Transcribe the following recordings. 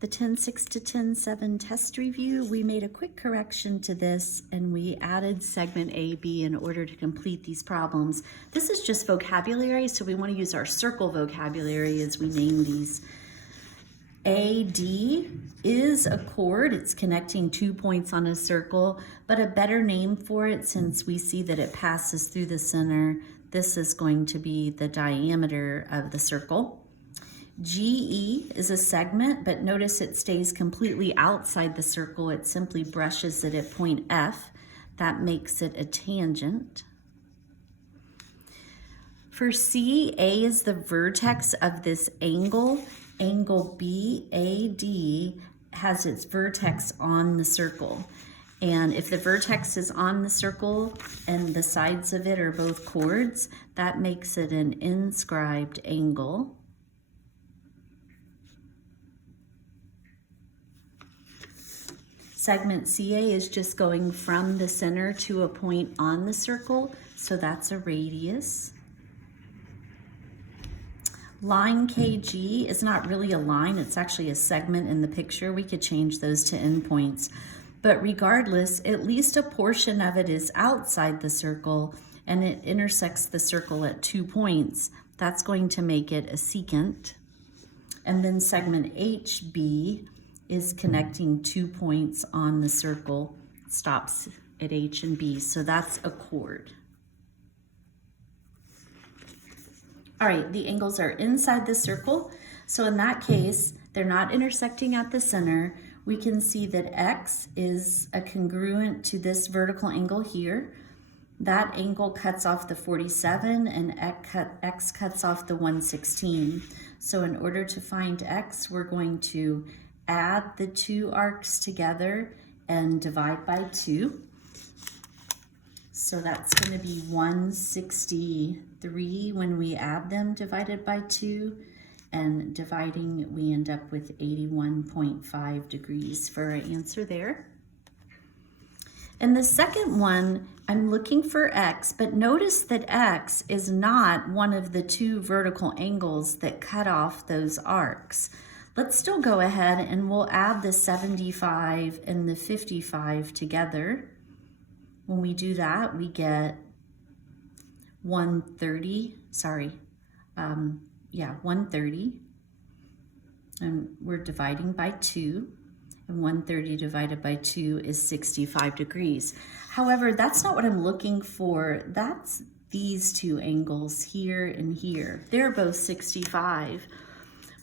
The 10.6 to 10.7 test review, we made a quick correction to this and we added segment A, B in order to complete these problems. This is just vocabulary, so we want to use our circle vocabulary as we name these. AD is a chord. It's connecting 2 points on a circle, but a better name for it, since we see that it passes through the center, this is going to be the diameter of the circle. GE is a segment, but notice it stays completely outside the circle. It simply brushes it at point F. That makes it a tangent. For C, A is the vertex of this angle. Angle BAD has its vertex on the circle. And if the vertex is on the circle and the sides of it are both chords, that makes it an inscribed angle. Segment CA is just going from the center to a point on the circle, so that's a radius. Line KG is not really a line, it's actually a segment in the picture. We could change those to endpoints. But regardless, at least a portion of it is outside the circle and it intersects the circle at 2 points. That's going to make it a secant. And then segment HB is connecting 2 points on the circle, stops at H and B, so that's a chord. All right, the angles are inside the circle, so in that case, they're not intersecting at the center. We can see that X is a congruent to this vertical angle here. That angle cuts off the 47 and X cuts off the 116. So in order to find X, we're going to add the two arcs together and divide by 2. So that's going to be 163 when we add them divided by 2. And dividing, we end up with 81.5 degrees for our answer there. And the second one, I'm looking for X, but notice that X is not one of the two vertical angles that cut off those arcs. Let's still go ahead and we'll add the 75 and the 55 together. When we do that, we get 130, 130. And we're dividing by 2. And 130 divided by 2 is 65 degrees. However, that's not what I'm looking for. That's these two angles here and here. They're both 65.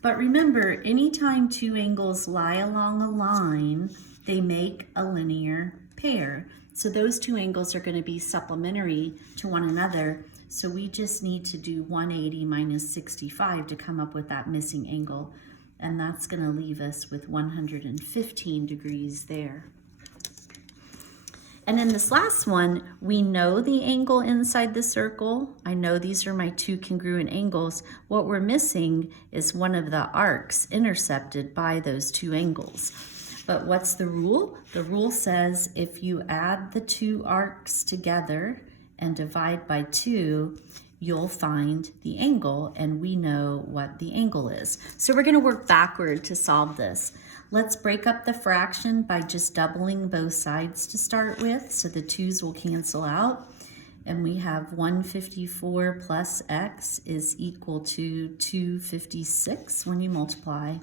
But remember, anytime two angles lie along a line, they make a linear pair. So those two angles are going to be supplementary to one another. So we just need to do 180 minus 65 to come up with that missing angle. And that's going to leave us with 115 degrees there. And in this last one, we know the angle inside the circle. I know these are my two congruent angles. What we're missing is one of the arcs intercepted by those two angles. But what's the rule? The rule says if you add the two arcs together and divide by 2, you'll find the angle, and we know what the angle is. So we're going to work backward to solve this. Let's break up the fraction by just doubling both sides to start with, so the 2's will cancel out. And we have 154 plus x is equal to 256 when you multiply.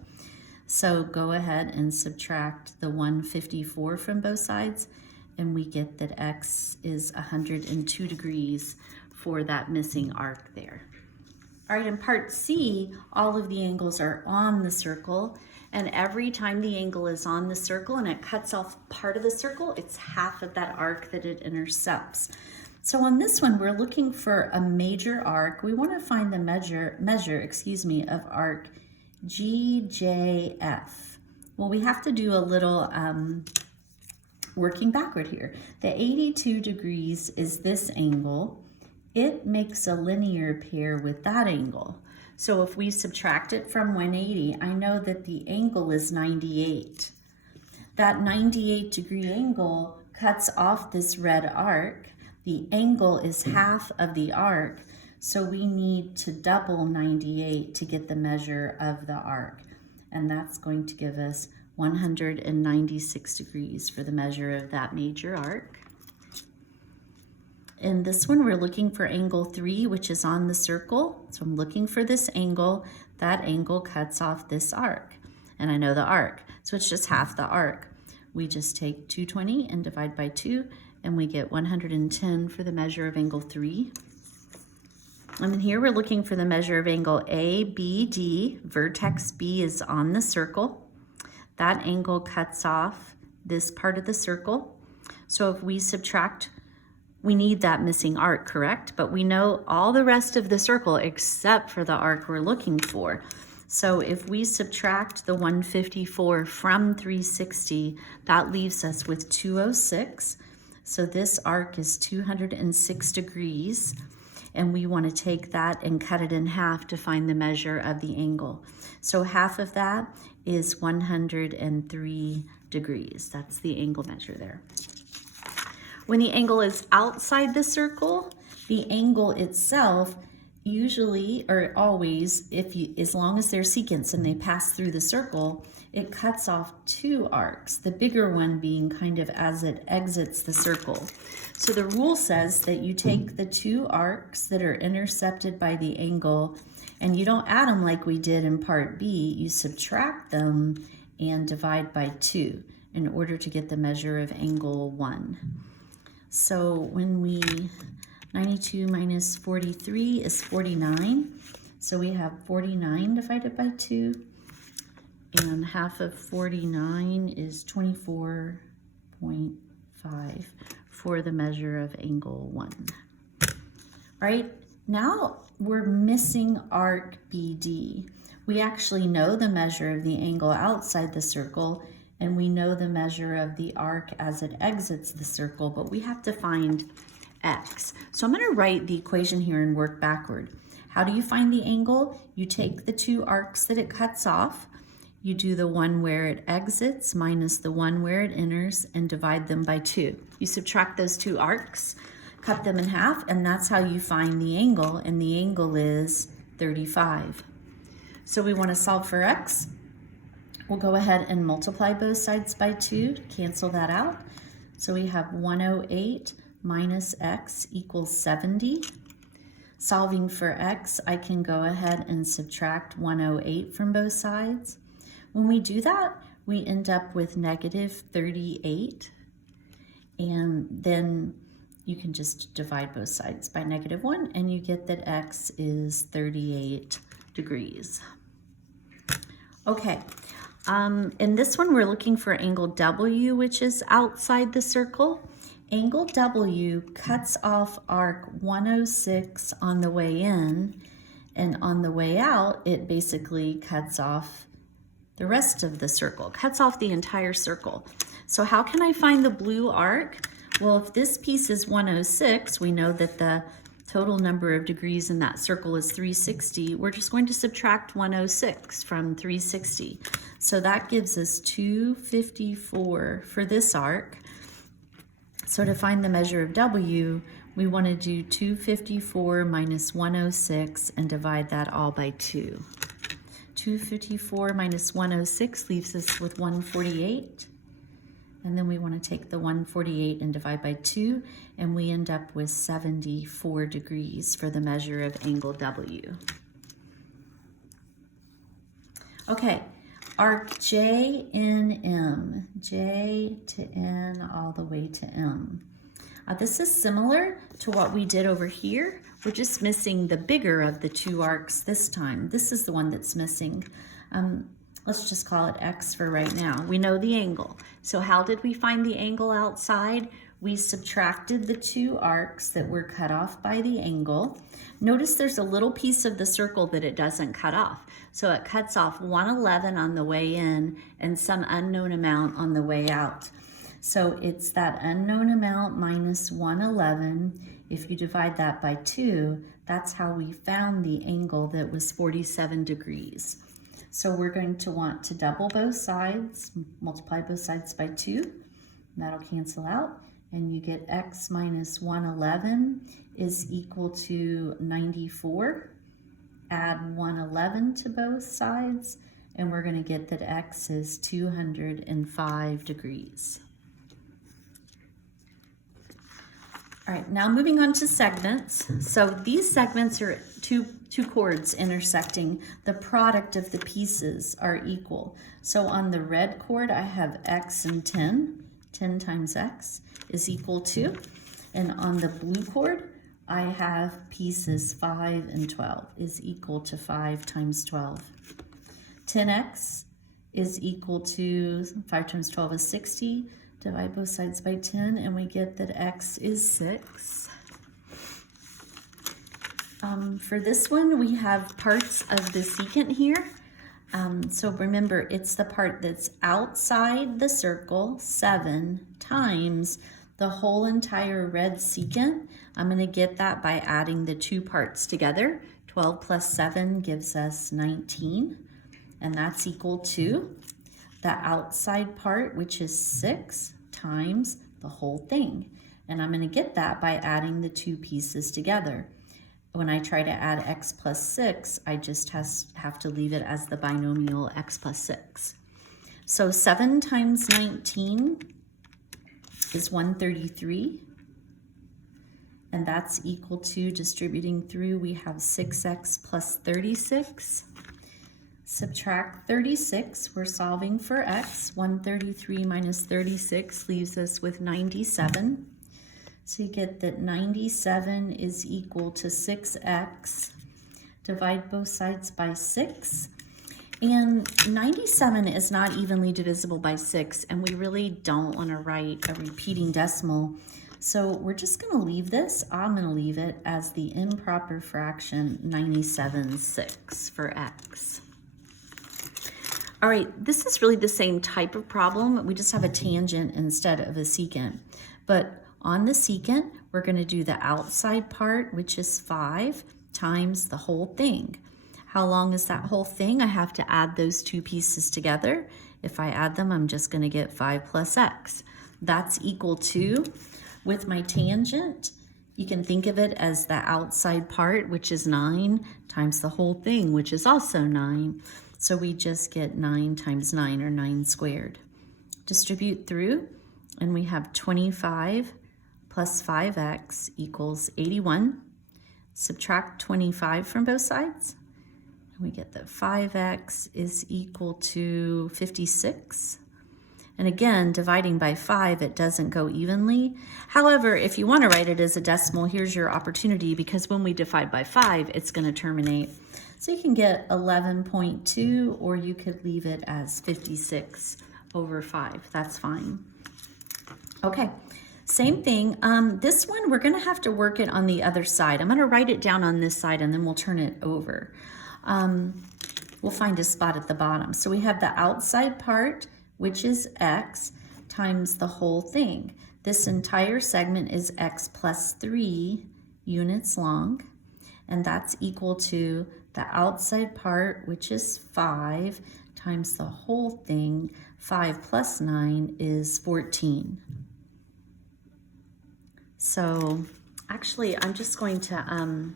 So go ahead and subtract the 154 from both sides, and we get that x is 102 degrees for that missing arc there. All right, in part C, all of the angles are on the circle, and every time the angle is on the circle and it cuts off part of the circle, it's half of that arc that it intercepts. So on this one, we're looking for a major arc. We want to find the measure of arc GJF. Well, we have to do a little working backward here. The 82 degrees is this angle. It makes a linear pair with that angle. So if we subtract it from 180, I know that the angle is 98. That 98 degree angle cuts off this red arc. The angle is half of the arc, so we need to double 98 to get the measure of the arc. and that's going to give us 196 degrees for the measure of that major arc. In this one, we're looking for angle 3, which is on the circle. So I'm looking for this angle. That angle cuts off this arc, and I know the arc, so it's just half the arc. We just take 220 and divide by 2, and we get 110 for the measure of angle 3. And then here we're looking for the measure of angle ABD. Vertex B is on the circle. That angle cuts off this part of the circle. So if we subtract, we need that missing arc, correct? But we know all the rest of the circle except for the arc we're looking for. So if we subtract the 154 from 360, that leaves us with 206. So this arc is 206 degrees, and we want to take that and cut it in half to find the measure of the angle. So half of that is 103 degrees. That's the angle measure there. When the angle is outside the circle, the angle itself usually or always, as long as they're sequenced and they pass through the circle, it cuts off two arcs, the bigger one being kind of as it exits the circle. So the rule says that you take the two arcs that are intercepted by the angle and you don't add them like we did in part B, you subtract them and divide by 2 in order to get the measure of angle 1. So when 92 minus 43 is 49. So we have 49 divided by 2. And half of 49 is 24.5 for the measure of angle 1. Right? Now we're missing arc BD. We actually know the measure of the angle outside the circle, and we know the measure of the arc as it exits the circle, but we have to find X. So I'm going to write the equation here and work backward. How do you find the angle? You take the two arcs that it cuts off, you do the one where it exits minus the one where it enters and divide them by 2. You subtract those two arcs, cut them in half, and that's how you find the angle, and the angle is 35. So we want to solve for X. We'll go ahead and multiply both sides by 2 to cancel that out. So we have 108 minus X equals 70. Solving for X, I can go ahead and subtract 108 from both sides. When we do that, we end up with negative 38. And then you can just divide both sides by negative 1, and you get that X is 38 degrees. Okay. In this one, we're looking for angle W, which is outside the circle. Angle W cuts off arc 106 on the way in, and on the way out, it basically cuts off the rest of the circle, cuts off the entire circle. So how can I find the blue arc? Well, if this piece is 106, we know that the total number of degrees in that circle is 360. We're just going to subtract 106 from 360. So that gives us 254 for this arc. So to find the measure of W, we want to do 254 minus 106 and divide that all by 2. 254 minus 106 leaves us with 148. And then we want to take the 148 and divide by 2, and we end up with 74 degrees for the measure of angle W. Okay, arc JNM, J to N all the way to M. This is similar to what we did over here. We're just missing the bigger of the two arcs this time. This is the one that's missing. Let's just call it X for right now. We know the angle. So how did we find the angle outside? We subtracted the two arcs that were cut off by the angle. Notice there's a little piece of the circle that it doesn't cut off. So it cuts off 111 on the way in and some unknown amount on the way out. So it's that unknown amount minus 111. If you divide that by 2, that's how we found the angle that was 47 degrees. So we're going to want to double both sides, multiply both sides by 2. That'll cancel out, and you get X minus 111 is equal to 94. Add 111 to both sides, and we're going to get that x is 205 degrees. All right, now moving on to segments. So these segments are two chords intersecting. The product of the pieces are equal. So on the red chord, I have x and 10. 10 times x is equal to. And on the blue chord, I have pieces 5 and 12 is equal to 5 times 12. 10x is equal to 5 times 12 is 60. Divide both sides by 10 and we get that x is 6. For this one, we have parts of the secant here. So remember, it's the part that's outside the circle, 7 times the whole entire red secant. I'm going to get that by adding the two parts together. 12 plus 7 gives us 19, and that's equal to the outside part, which is 6 times the whole thing. And I'm going to get that by adding the two pieces together. When I try to add x plus 6, I just have to leave it as the binomial x plus 6. So 7 times 19 is 133. And that's equal to, distributing through, we have 6x plus 36. Subtract 36, we're solving for x. 133 minus 36 leaves us with 97. So you get that 97 is equal to 6x. Divide both sides by 6. And 97 is not evenly divisible by 6, and we really don't want to write a repeating decimal. So we're just going to leave this. I'm going to leave it as the improper fraction 97/6 for x. All right, this is really the same type of problem. We just have a tangent instead of a secant. But on the secant, we're going to do the outside part, which is 5 times the whole thing. How long is that whole thing? I have to add those two pieces together. If I add them, I'm just going to get 5 plus x. That's equal to, with my tangent, you can think of it as the outside part, which is 9, times the whole thing, which is also 9. So we just get 9 times 9, or 9 squared. Distribute through, and we have 25 plus 5x equals 81. Subtract 25 from both sides, and we get that 5x is equal to 56. And again, dividing by 5, it doesn't go evenly. However, if you want to write it as a decimal, here's your opportunity, because when we divide by 5, it's going to terminate. So you can get 11.2, or you could leave it as 56 over 5. That's fine. Okay. Same thing. This one, we're going to have to work it on the other side. I'm going to write it down on this side, and then we'll turn it over. We'll find a spot at the bottom. So we have the outside part, which is x, times the whole thing. This entire segment is x plus 3 units long, and that's equal to the outside part, which is 5, times the whole thing. 5 plus 9 is 14. So actually, I'm just going to,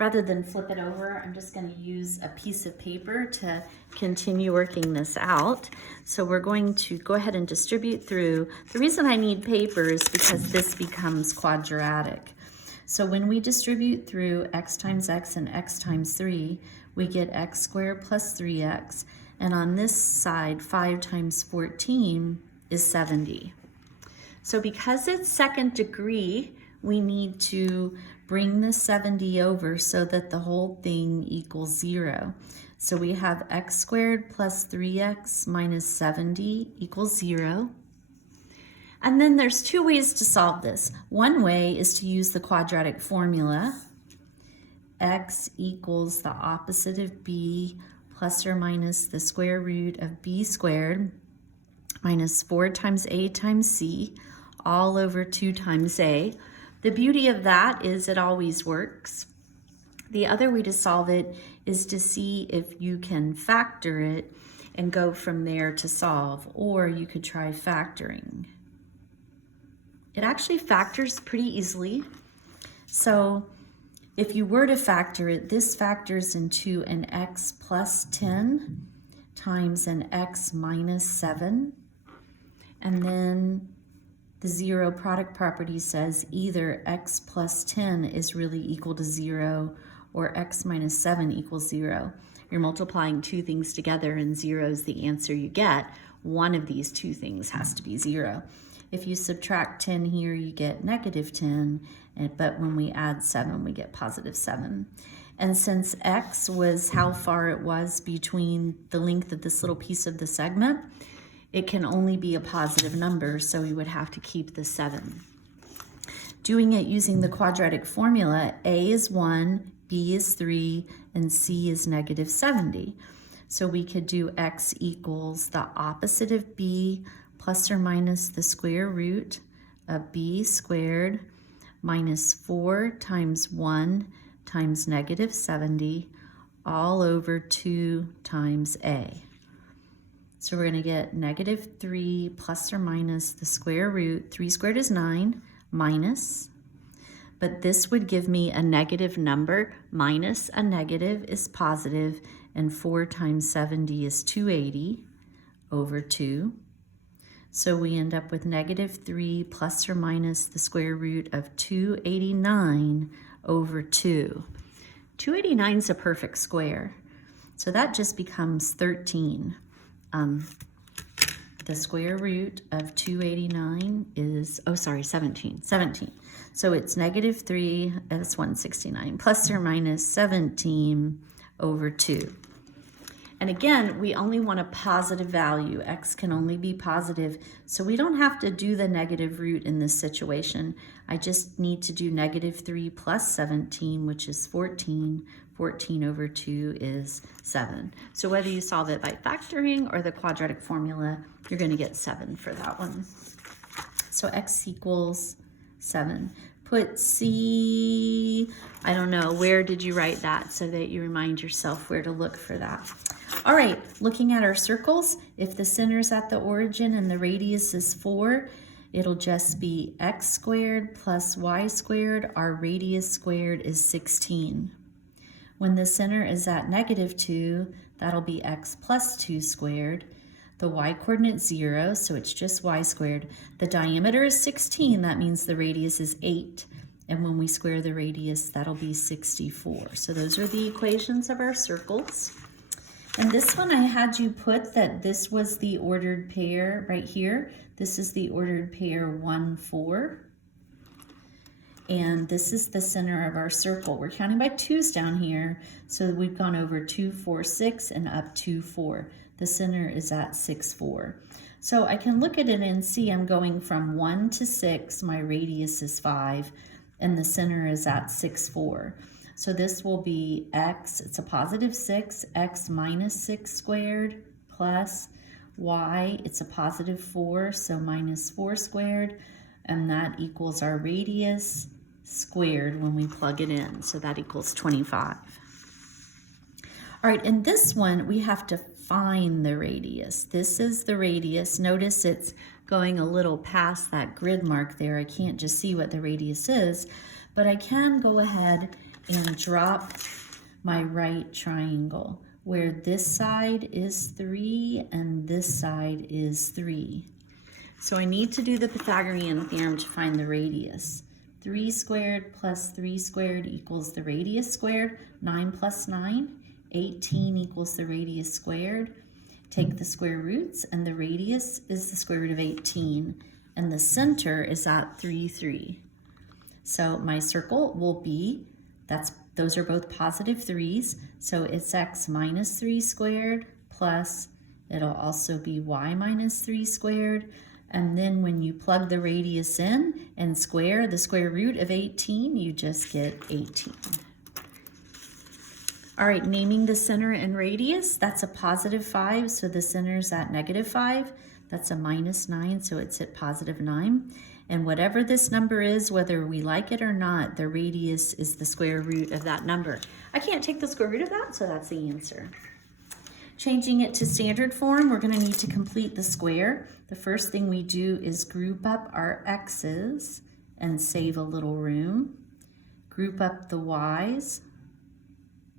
rather than flip it over, I'm just going to use a piece of paper to continue working this out. So we're going to go ahead and distribute through. The reason I need paper is because this becomes quadratic. So when we distribute through x times x and x times 3, we get x squared plus 3x. And on this side, 5 times 14 is 70. So because it's second degree, we need to bring the 70 over so that the whole thing equals 0. So we have x squared plus 3x minus 70 equals 0. And then there's two ways to solve this. One way is to use the quadratic formula. X equals the opposite of b plus or minus the square root of b squared minus 4 times a times c all over 2 times a. The beauty of that is it always works. The other way to solve it is to see if you can factor it and go from there to solve, or you could try factoring. It actually factors pretty easily. So if you were to factor it, this factors into an x plus 10 times an x minus 7. And then the zero product property says either x plus 10 is really equal to 0 or x minus 7 equals 0. You're multiplying two things together and 0 is the answer you get. One of these two things has to be 0. If you subtract 10 here, you get negative 10, but when we add 7, we get positive 7. And since x was how far it was between the length of this little piece of the segment, it can only be a positive number, so we would have to keep the 7. Doing it using the quadratic formula, a is 1, b is 3, and c is negative 70. So we could do x equals the opposite of b plus or minus the square root of b squared minus 4 times 1 times negative 70 all over 2 times a. So we're going to get negative 3 plus or minus the square root. 3 squared is 9 minus, but this would give me a negative number. Minus a negative is positive, and 4 times 70 is 280 over 2. So we end up with negative 3 plus or minus the square root of 289 over 2. 289 is a perfect square, so that just becomes 13. The square root of 289 is, 17. So it's negative 3, that's 169, plus or minus 17 over 2. And again, we only want a positive value. X can only be positive, so we don't have to do the negative root in this situation. I just need to do negative 3 plus 17, which is 14. 14 over 2 is 7. So whether you solve it by factoring or the quadratic formula, you're going to get 7 for that one. So x equals 7. Put C, I don't know, where did you write that so that you remind yourself where to look for that? All right, looking at our circles, if the center's at the origin and the radius is 4, it'll just be x squared plus y squared. Our radius squared is 16. When the center is at negative 2, that'll be x plus 2 squared. The y coordinate's 0, so it's just y squared. The diameter is 16, that means the radius is 8. And when we square the radius, that'll be 64. So those are the equations of our circles. And this one I had you put that this was the ordered pair right here. This is the ordered pair 1, 4. And this is the center of our circle. We're counting by 2's down here, so we've gone over 2, 4, 6 and up 2, 4. The center is at 6, 4. So I can look at it and see I'm going from 1 to 6, my radius is 5, and the center is at 6, 4. So this will be x, it's a positive 6, x minus 6 squared plus y, it's a positive 4, so minus 4 squared, and that equals our radius squared when we plug it in, so that equals 25. All right, in this one, we have to find the radius. This is the radius. Notice it's going a little past that grid mark there. I can't just see what the radius is, but I can go ahead and drop my right triangle where this side is 3 and this side is 3. So I need to do the Pythagorean theorem to find the radius. 3 squared plus 3 squared equals the radius squared. 9 plus 9, 18 equals the radius squared. Take the square roots, and the radius is the square root of 18, and the center is at 3, 3. So my circle will be, those are both positive 3's, so it's x minus 3 squared plus, it'll also be y minus 3 squared, and then when you plug the radius in and square the square root of 18, you just get 18. All right, naming the center and radius, that's a positive 5, so the center's at negative 5. That's a minus 9, so it's at positive 9. And whatever this number is, whether we like it or not, the radius is the square root of that number. I can't take the square root of that, so that's the answer. Changing it to standard form, we're going to need to complete the square. The first thing we do is group up our x's and save a little room. Group up the y's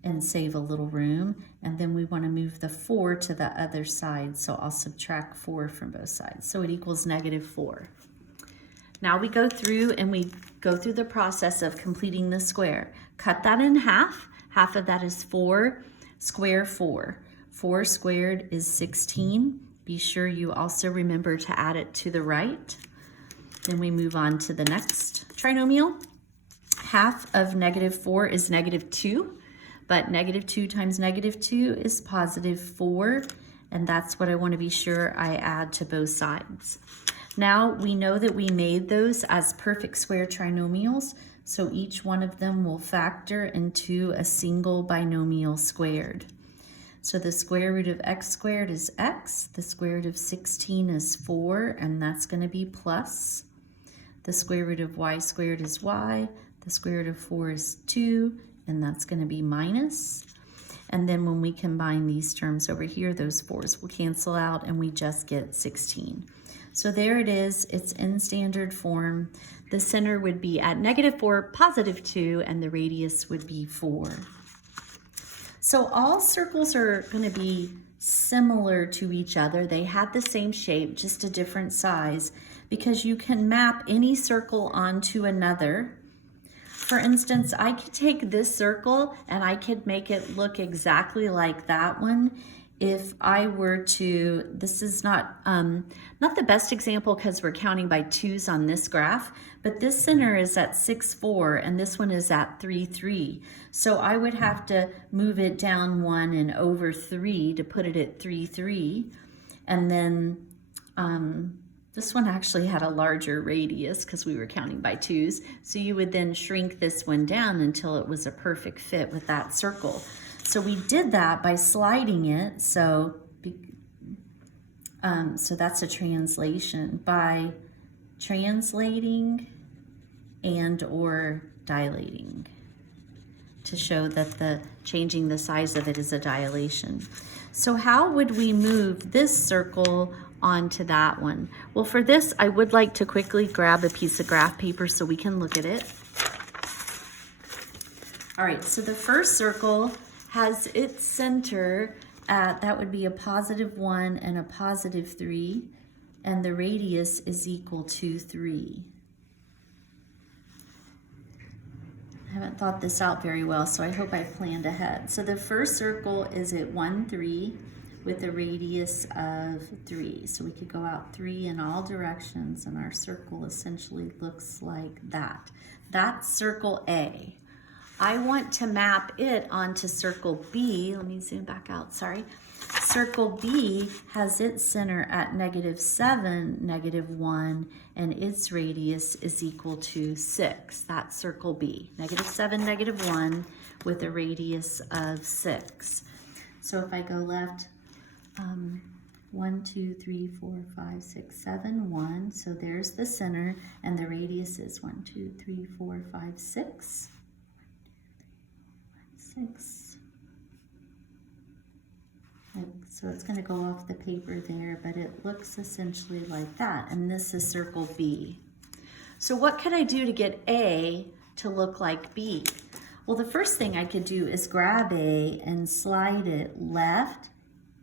and save a little room. And then we want to move the 4 to the other side. So I'll subtract 4 from both sides. So it equals -4. Now we go through and we go through the process of completing the square. Cut that in half. Half of that is 4. Square 4. 4 squared is 16. Be sure you also remember to add it to the right. Then we move on to the next trinomial. Half of -4 is -2. But -2 times -2 is +4, and that's what I want to be sure I add to both sides. Now we know that we made those as perfect square trinomials, so each one of them will factor into a single binomial squared. So the square root of x squared is x, the square root of 16 is 4, and that's going to be plus. The square root of y squared is y, the square root of 4 is 2, and that's going to be minus. And then when we combine these terms over here, those 4's will cancel out and we just get 16. So there it is, it's in standard form. The center would be at -4, +2, and the radius would be 4. So all circles are going to be similar to each other. They have the same shape, just a different size, because you can map any circle onto another. For instance, I could take this circle and I could make it look exactly like that one if I were to, this is not the best example because we're counting by 2's on this graph, but this center is at 6, 4, and this one is at 3, 3. So I would have to move it down 1 and over 3 to put it at 3, 3. And then this one actually had a larger radius because we were counting by 2's. So you would then shrink this one down until it was a perfect fit with that circle. So we did that by sliding it. So that's a translation. By translating and or dilating to show that changing the size of it is a dilation. So how would we move this circle onto that one? Well, for this, I would like to quickly grab a piece of graph paper so we can look at it. All right, so the first circle has its center at, that would be a +1 and a +3, and the radius is equal to 3. I haven't thought this out very well, so I hope I planned ahead. So the first circle is at 1, 3 with a radius of 3. So we could go out 3 in all directions and our circle essentially looks like that. That's circle A. I want to map it onto circle B. Let me zoom back out, sorry. Circle B has its center at -7, -1, and its radius is equal to 6. That's circle B. -7, -1 with a radius of 6. So if I go left, 1, 2, 3, 4, 5, 6, 7, 1. So there's the center, and the radius is 1, 2, 3, 4, 5, 6. 6. So it's going to go off the paper there, but it looks essentially like that. And this is circle B. So what could I do to get A to look like B? Well, the first thing I could do is grab A and slide it left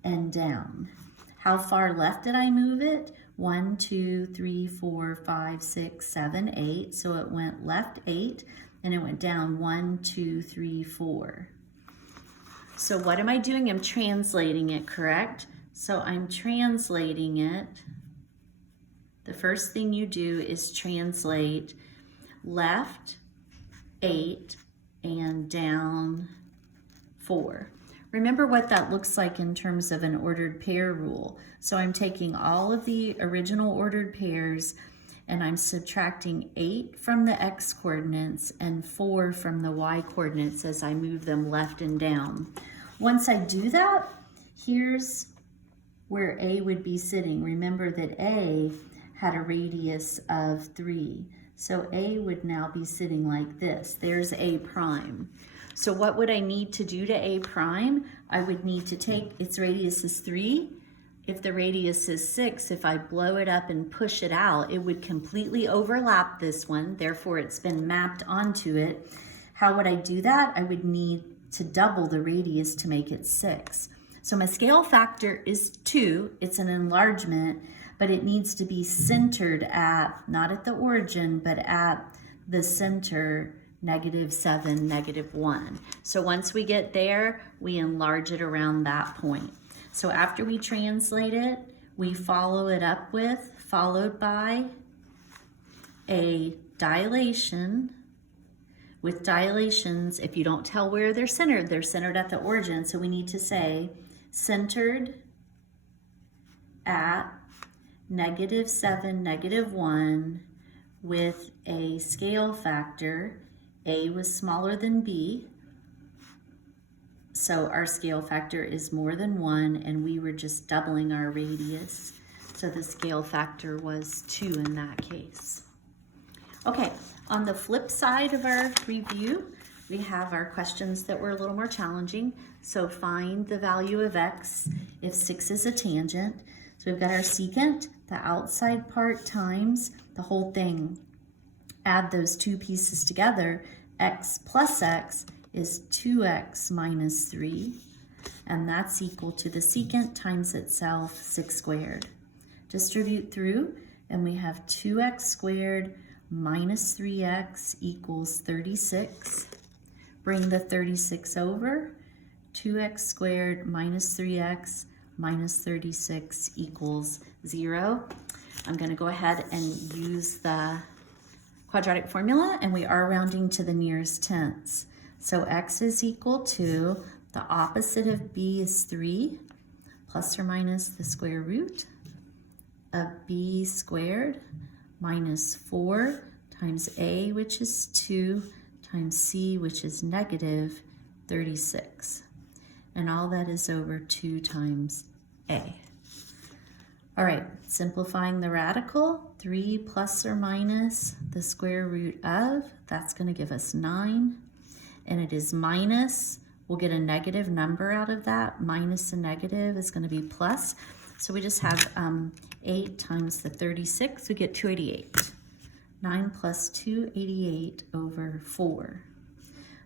and down. How far left did I move it? 1, 2, 3, 4, 5, 6, 7, 8. So it went left 8. And it went down 1, 2, 3, 4. So what am I doing? I'm translating it, correct? So I'm translating it. The first thing you do is translate left 8 and down 4. Remember what that looks like in terms of an ordered pair rule. So I'm taking all of the original ordered pairs and I'm subtracting 8 from the x coordinates and 4 from the y coordinates as I move them left and down. Once I do that, here's where A would be sitting. Remember that A had a radius of 3. So A would now be sitting like this. There's A prime. So what would I need to do to A prime? I would need to take, its radius is 3. If the radius is 6, if I blow it up and push it out, it would completely overlap this one. Therefore, it's been mapped onto it. How would I do that? I would need to double the radius to make it 6. So my scale factor is 2. It's an enlargement, but it needs to be centered at, not at the origin, but at the center, -7, -1. So once we get there, we enlarge it around that point. So after we translate it, we follow it up with, followed by a dilation. With dilations, if you don't tell where they're centered at the origin. So we need to say centered at -7, -1 with a scale factor. A was smaller than B, so our scale factor is more than 1, and we were just doubling our radius. So the scale factor was 2 in that case. Okay, on the flip side of our review, we have our questions that were a little more challenging. So find the value of x if 6 is a tangent. So we've got our secant, the outside part times the whole thing. Add those two pieces together. X plus x is 2x minus 3, and that's equal to the secant times itself, 6 squared. Distribute through, and we have 2x squared minus 3x equals 36. Bring the 36 over. 2x squared minus 3x minus 36 equals 0. I'm going to go ahead and use the quadratic formula, and we are rounding to the nearest tenths. So x is equal to, the opposite of b is 3, plus or minus the square root of b squared minus 4 times a, which is 2, times c, which is negative 36. And all that is over 2 times a. All right, simplifying the radical, 3 plus or minus the square root of, that's going to give us 9. And it is minus, we'll get a negative number out of that. Minus a negative is going to be plus. So we just have 8 times the 36, we get 288. 9 plus 288 over 4.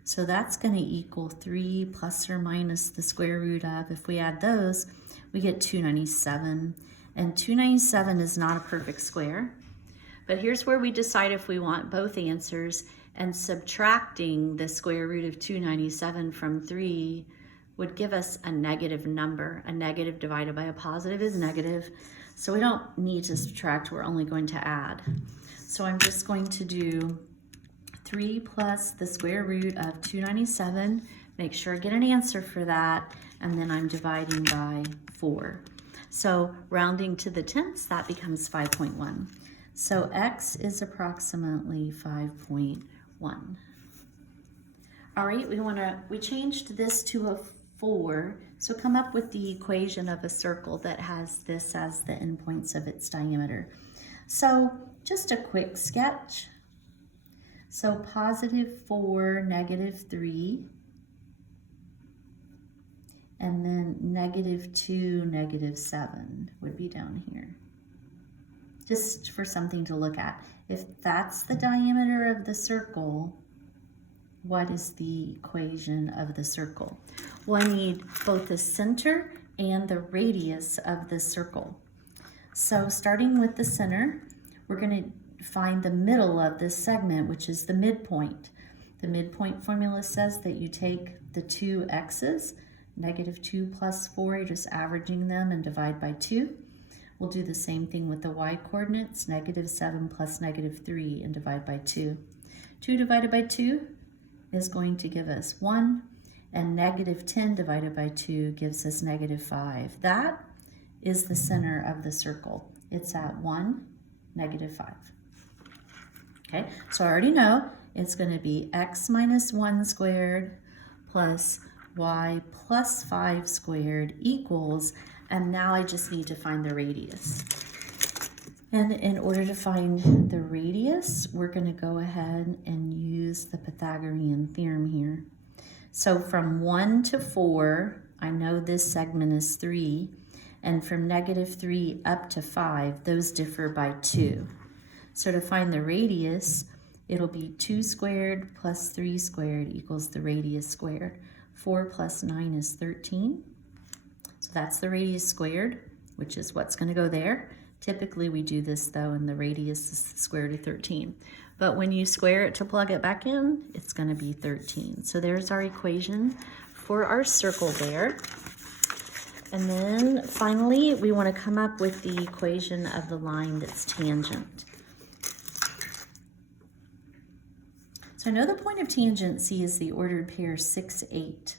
So that's going to equal 3 plus or minus the square root of, if we add those, we get 297. And 297 is not a perfect square. But here's where we decide if we want both answers, and subtracting the square root of 297 from 3 would give us a negative number. A negative divided by a positive is negative. So we don't need to subtract, we're only going to add. So I'm just going to do 3 plus the square root of 297, make sure I get an answer for that, and then I'm dividing by 4. So rounding to the tenths, that becomes 5.1. So x is approximately 5.1. All right, we changed this to a 4, so come up with the equation of a circle that has this as the endpoints of its diameter. So just a quick sketch. So positive 4, negative 3, and then negative 2, negative 7 would be down here. Just for something to look at. If that's the diameter of the circle, what is the equation of the circle? Well, I need both the center and the radius of the circle. So starting with the center, we're going to find the middle of this segment, which is the midpoint. The midpoint formula says that you take the two x's, negative 2 plus 4, you're just averaging them, and divide by 2. We'll do the same thing with the y coordinates, negative 7 plus negative 3, and divide by 2. 2 divided by 2 is going to give us 1, and negative 10 divided by 2 gives us negative 5. That is the center of the circle. It's at 1, negative 5. Okay, so I already know it's going to be x minus 1 squared plus y plus 5 squared equals, and now I just need to find the radius. And in order to find the radius, we're going to go ahead and use the Pythagorean theorem here. So from 1 to 4, I know this segment is 3, and from negative 3 up to 5, those differ by 2. So to find the radius, it'll be 2 squared plus 3 squared equals the radius squared. 4 plus 9 is 13. So that's the radius squared, which is what's going to go there. Typically we do this though, and the radius is the square root of 13. But when you square it to plug it back in, it's going to be 13. So there's our equation for our circle there. And then finally, we want to come up with the equation of the line that's tangent. So I know the point of tangency is the ordered pair 6, 8.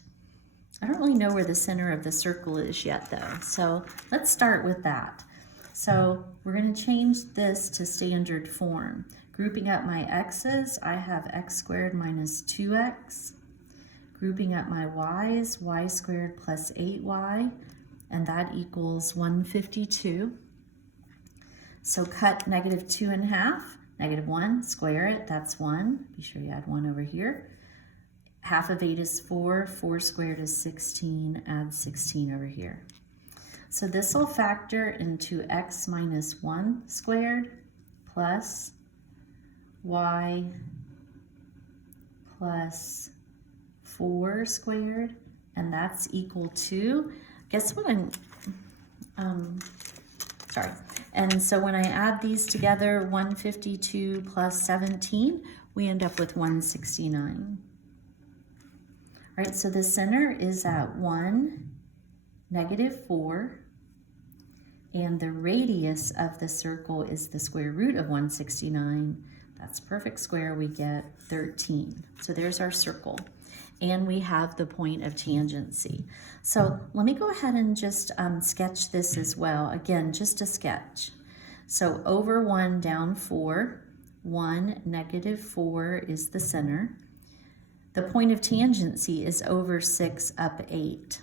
I don't really know where the center of the circle is yet though. So let's start with that. So we're going to change this to standard form. Grouping up my x's, I have x squared minus 2x. Grouping up my y's, y squared plus 8y, and that equals 152. So cut negative 2 in half, negative 1, square it, that's 1. Be sure you add 1 over here. Half of 8 is 4, 4 squared is 16, add 16 over here. So this will factor into x minus 1 squared plus y plus 4 squared, and that's equal to, guess what sorry. And so when I add these together, 152 plus 17, we end up with 169. All right, so the center is at 1, negative 4, and the radius of the circle is the square root of 169. That's perfect square, we get 13. So there's our circle. And we have the point of tangency. So let me go ahead and just sketch this as well. Again, just a sketch. So over 1 down 4, 1, negative 4 is the center. The point of tangency is over 6 up 8.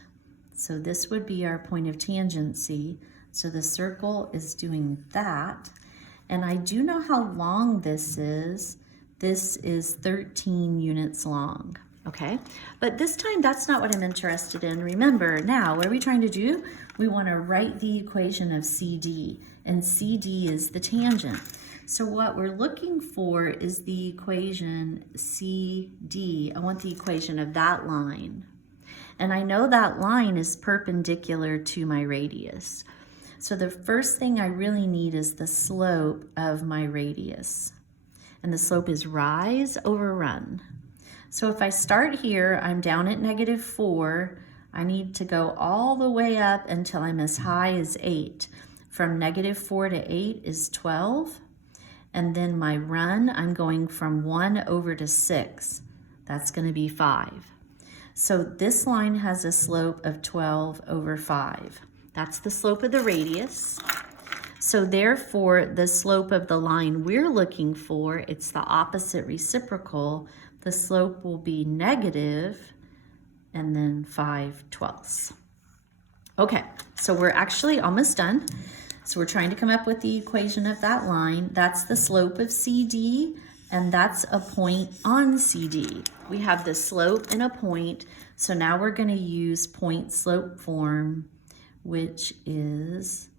So this would be our point of tangency. So the circle is doing that. And I do know how long this is. This is 13 units long. Okay, but this time that's not what I'm interested in. Remember, now what are we trying to do? We want to write the equation of CD, and CD is the tangent. So what we're looking for is the equation CD. I want the equation of that line. And I know that line is perpendicular to my radius. So the first thing I really need is the slope of my radius. And the slope is rise over run. So if I start here, I'm down at negative 4. I need to go all the way up until I'm as high as 8. From negative 4 to 8 is 12. And then my run, I'm going from 1 over to 6. That's going to be 5. So this line has a slope of 12 over 5. That's the slope of the radius. So therefore, the slope of the line we're looking for, it's the opposite reciprocal. The slope will be negative and then 5/12. Okay, so we're actually almost done. So we're trying to come up with the equation of that line. That's the slope of CD, and that's a point on CD. We have the slope and a point, so now we're going to use point slope form, which is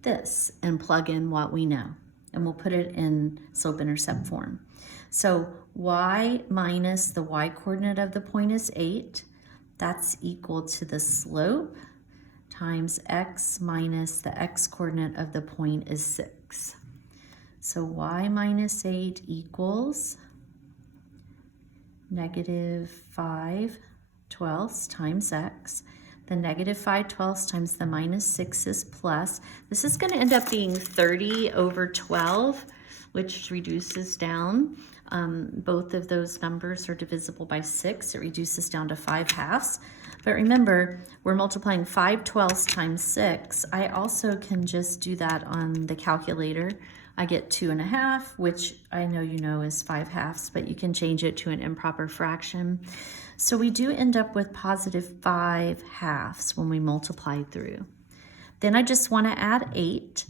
this, and plug in what we know. And we'll put it in slope intercept form. So y minus the y coordinate of the point is 8. That's equal to the slope times x minus the x coordinate of the point is 6. So y minus 8 equals negative 5/12 times x. The negative 5/12 times the minus 6 is plus. This is going to end up being 30 over 12, which reduces down. Both of those numbers are divisible by 6. It reduces down to 5/2. But remember, we're multiplying 5/12 times 6. I also can just do that on the calculator. I get 2.5, which I know you know is 5/2, but you can change it to an improper fraction. So we do end up with positive 5/2 when we multiply through. Then I just want to add 8.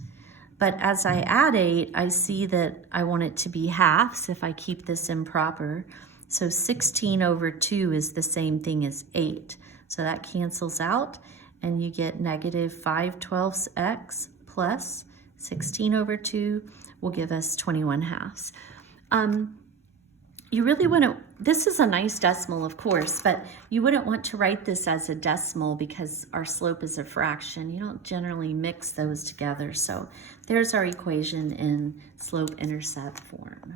But as I add 8, I see that I want it to be halves if I keep this improper. So 16 over 2 is the same thing as 8. So that cancels out, and you get negative 5/12 x plus 16 over 2 will give us 21/2. You really want to this is a nice decimal, of course, but you wouldn't want to write this as a decimal because our slope is a fraction. You don't generally mix those together. So there's our equation in slope-intercept form.